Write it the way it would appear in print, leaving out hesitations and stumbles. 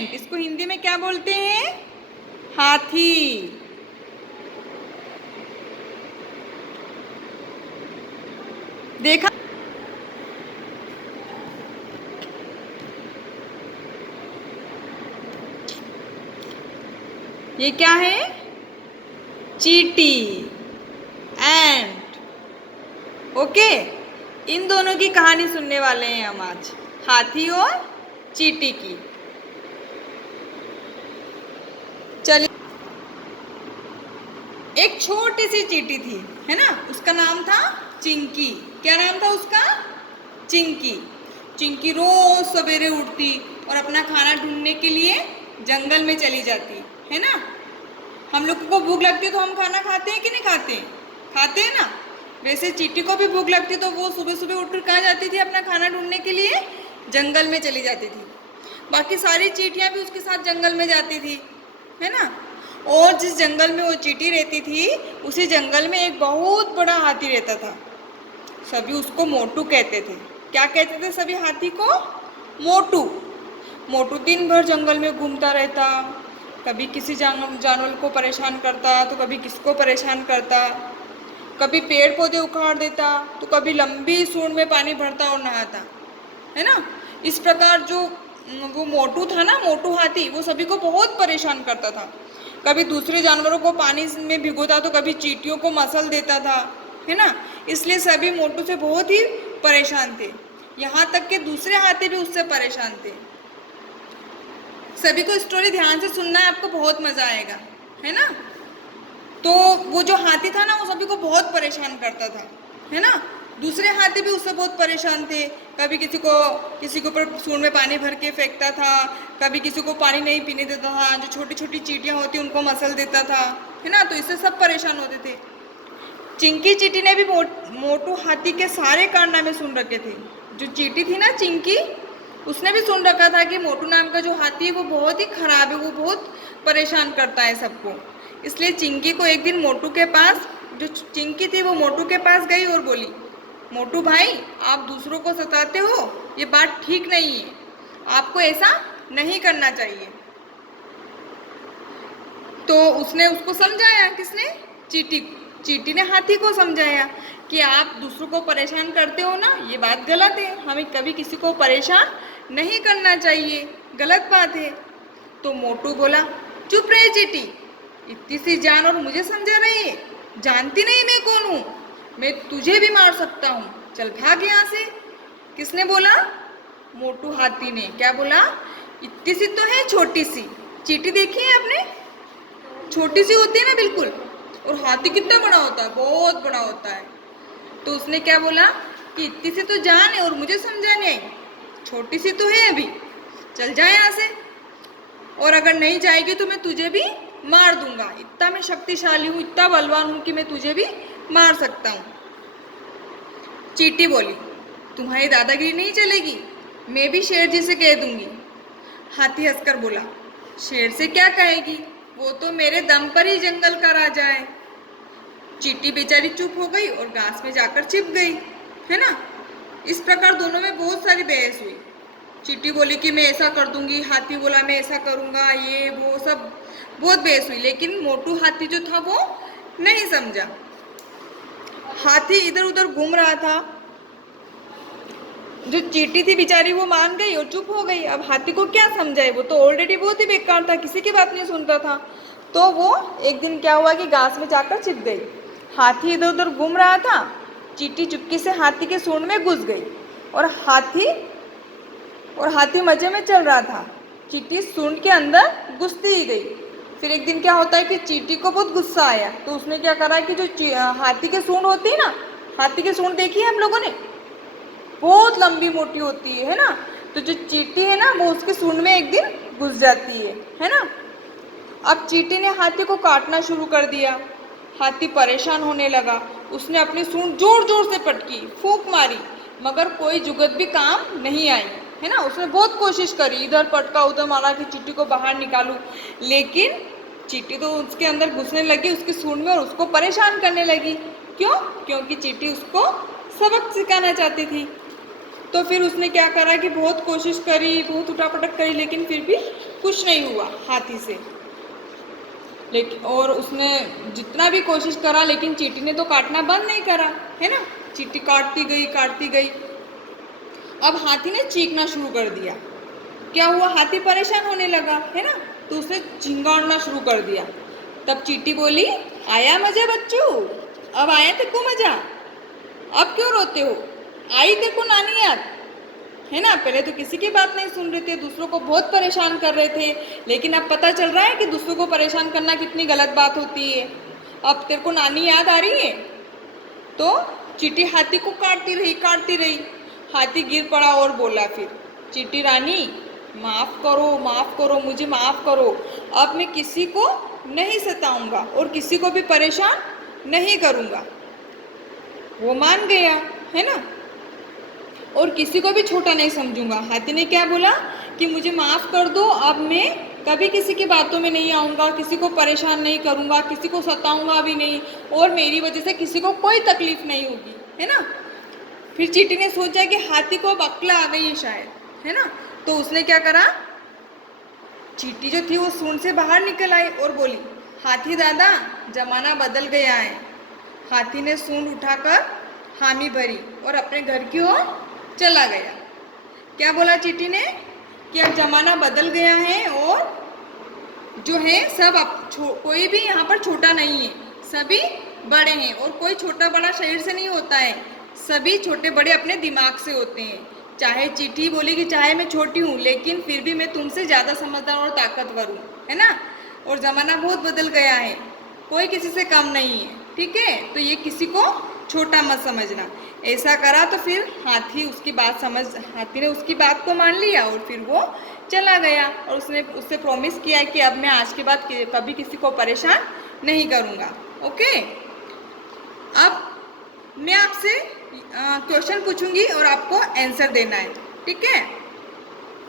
Elephant, इसको हिंदी में क्या बोलते हैं? हाथी। देखा? ये क्या है? चींटी, एंट। ओके, इन दोनों की कहानी सुनने वाले हैं हम आज, हाथी और चींटी की। चलिए, एक छोटी सी चींटी थी, है ना, उसका नाम था चिंकी। क्या नाम था उसका? चिंकी। चिंकी रोज सवेरे उठती और अपना खाना ढूंढने के लिए जंगल में चली जाती, है ना। हम लोग को भूख लगती है तो हम खाना खाते हैं कि नहीं खाते? खाते हैं ना। वैसे चींटी को भी भूख लगती तो वो सुबह सुबह उठकर कहाँ जाती थी? अपना खाना ढूंढने के लिए जंगल में चली जाती थी। बाकी सारी चींटियाँ भी उसके साथ जंगल में जाती थी, है ना। और जिस जंगल में वो चींटी रहती थी, उसी जंगल में एक बहुत बड़ा हाथी रहता था। सभी उसको मोटू कहते थे। क्या कहते थे सभी हाथी को? मोटू। मोटू दिन भर जंगल में घूमता रहता, कभी किसी जानवर को परेशान करता तो कभी किसको परेशान करता, कभी पेड़ पौधे उखाड़ देता तो कभी लंबी सूंड में पानी भरता और नहाता, है ना। इस प्रकार जो वो मोटू था ना, मोटू हाथी, वो सभी को बहुत परेशान करता था। कभी दूसरे जानवरों को पानी में भिगोता तो कभी चींटियों को मसल देता था, है ना। इसलिए सभी मोटू से बहुत ही परेशान थे। यहाँ तक कि दूसरे हाथी भी उससे परेशान थे। सभी को स्टोरी ध्यान से सुनना है, आपको बहुत मजा आएगा, है ना। तो वो जो हाथी था ना, वो सभी को बहुत परेशान करता था, है ना। दूसरे हाथी भी उससे बहुत परेशान थे। कभी किसी के ऊपर सूंड में पानी भर के फेंकता था, कभी किसी को पानी नहीं पीने देता था, जो छोटी छोटी चींटियाँ होती उनको मसल देता था, है ना। तो इससे सब परेशान होते थे। चिंकी चींटी ने भी मोटू हाथी के सारे कारनामे सुन रखे थे। जो चींटी थी ना, चिंकी, उसने भी सुन रखा था कि मोटू नाम का जो हाथी है वो बहुत ही खराब है, वो बहुत परेशान करता है सबको। इसलिए चिंकी को एक दिन मोटू के पास, जो चिंकी थी वो मोटू के पास गई और बोली, मोटू भाई, आप दूसरों को सताते हो, ये बात ठीक नहीं है, आपको ऐसा नहीं करना चाहिए। तो उसने उसको समझाया। किसने? चींटी ने हाथी को समझाया कि आप दूसरों को परेशान करते हो ना, ये बात गलत है, हमें कभी किसी को परेशान नहीं करना चाहिए, गलत बात है। तो मोटू बोला, चुप रहे चींटी, इतनी सी जान और मुझे समझा रही है, जानती नहीं मैं कौन हूँ, मैं तुझे भी मार सकता हूँ, चल भाग यहाँ से। किसने बोला? मोटू हाथी ने। क्या बोला? इतनी सी तो है, छोटी सी। चींटी देखी है आपने? छोटी सी होती है ना, बिल्कुल। और हाथी कितना बड़ा होता है? बहुत बड़ा होता है। तो उसने क्या बोला कि इतनी सी तो जान है और मुझे समझाने आई, छोटी सी तो है अभी, चल जा यहाँ से, और अगर नहीं जाएगी तो मैं तुझे भी मार दूंगा, इतना मैं शक्तिशाली हूँ, इतना बलवान हूँ कि मैं तुझे भी मार सकता हूँ। चींटी बोली, तुम्हारी दादागिरी नहीं चलेगी, मैं भी शेर जी से कह दूंगी। हाथी हंसकर बोला, शेर से क्या कहेगी, वो तो मेरे दम पर ही जंगल का राजा है। चींटी बेचारी चुप हो गई और घास में जाकर छिप गई, है ना। इस प्रकार दोनों में बहुत सारी बहस हुई। चींटी बोली कि मैं ऐसा कर दूंगी, हाथी बोला मैं ऐसा करूंगा, ये वो सब बहुत बहस हुई। लेकिन मोटू हाथी जो था वो नहीं समझा। हाथी इधर उधर घूम रहा था। जो चींटी थी बेचारी वो मान गई और चुप हो गई। अब हाथी को क्या समझाए, वो तो ऑलरेडी बहुत ही बेकार था, किसी की बात नहीं सुनता था। तो वो एक दिन क्या हुआ कि घास में जाकर छिप गई। हाथी इधर उधर घूम रहा था, चींटी चुपके से हाथी के सूंड में घुस गई और हाथी मजे में चल रहा था। चींटी सूंड के अंदर घुसती ही गई। फिर एक दिन क्या होता है कि चींटी को बहुत गुस्सा आया, तो उसने क्या करा कि जो हाथी के सूंड होती है ना, हाथी के सूंड देखी है हम लोगों ने, बहुत लंबी मोटी होती है ना। तो जो चींटी है ना, वो उसके सूंड में एक दिन घुस जाती है ना। अब चींटी ने हाथी को काटना शुरू कर दिया। हाथी परेशान होने लगा। उसने अपनी सूंड जोर जोर से पटकी, फूंक मारी, मगर कोई जुगत भी काम नहीं आई, है ना। उसने बहुत कोशिश करी, इधर पटका उधर मारा कि चींटी को बाहर निकालूं, लेकिन चींटी तो उसके अंदर घुसने लगी उसकी सूंड में और उसको परेशान करने लगी। क्यों? क्योंकि चींटी उसको सबक सिखाना चाहती थी। तो फिर उसने क्या करा कि बहुत कोशिश करी, बहुत उठापटक करी, लेकिन फिर भी कुछ कुछ नहीं हुआ हाथी से। लेकिन और उसने जितना भी कोशिश करा, लेकिन चींटी ने तो काटना बंद नहीं करा, है ना। चींटी काटती गई काटती गई। अब हाथी ने चीखना शुरू कर दिया। क्या हुआ, हाथी परेशान होने लगा, है ना, तो उसने चिंगाड़ना शुरू कर दिया। तब चींटी बोली, आया मजा बच्चू, अब आया तेरे को मजा, अब क्यों रोते हो, आई तेरे को नानी याद, है ना। पहले तो किसी की बात नहीं सुन रहे थे, दूसरों को बहुत परेशान कर रहे थे, लेकिन अब पता चल रहा है कि दूसरों को परेशान करना कितनी गलत बात होती है। अब तेरे को नानी याद आ रही है। तो चींटी हाथी को काटती रही काटती रही। हाथी गिर पड़ा और बोला फिर, चींटी रानी माफ़ करो मुझे माफ़ करो, अब मैं किसी को नहीं सताऊंगा और किसी को भी परेशान नहीं करूंगा। वो मान गया, है ना, और किसी को भी छोटा नहीं समझूंगा। हाथी ने क्या बोला कि मुझे माफ़ कर दो, अब मैं कभी किसी की बातों में नहीं आऊँगा, किसी को परेशान नहीं करूँगा, किसी को सताऊँगा भी नहीं, और मेरी वजह से किसी को कोई तकलीफ नहीं होगी, है ना। फिर चींटी ने सोचा कि हाथी को अब अक्ल आ गई है शायद, है ना, तो उसने क्या करा, चींटी जो थी वो सूंड से बाहर निकल आई और बोली, हाथी दादा जमाना बदल गया है। हाथी ने सूंड उठाकर हामी भरी और अपने घर की ओर चला गया। क्या बोला चींटी ने कि अब जमाना बदल गया है और जो है सब अब कोई भी यहाँ पर छोटा नहीं है, सभी बड़े हैं, और कोई छोटा बड़ा शरीर से नहीं होता है, सभी छोटे बड़े अपने दिमाग से होते हैं। चाहे चींटी बोली कि चाहे मैं छोटी हूँ, लेकिन फिर भी मैं तुमसे ज़्यादा समझदार और ताकतवर हूँ, है ना, और ज़माना बहुत बदल गया है, कोई किसी से कम नहीं है, ठीक है, तो ये किसी को छोटा मत समझना। ऐसा करा तो फिर हाथी ने उसकी बात को मान लिया और फिर वो चला गया, और उसने उससे प्रॉमिस किया कि अब मैं आज के बाद कभी किसी को परेशान नहीं करूँगा। ओके, अब मैं आपसे क्वेश्चन पूछूंगी और आपको आंसर देना है, ठीक है।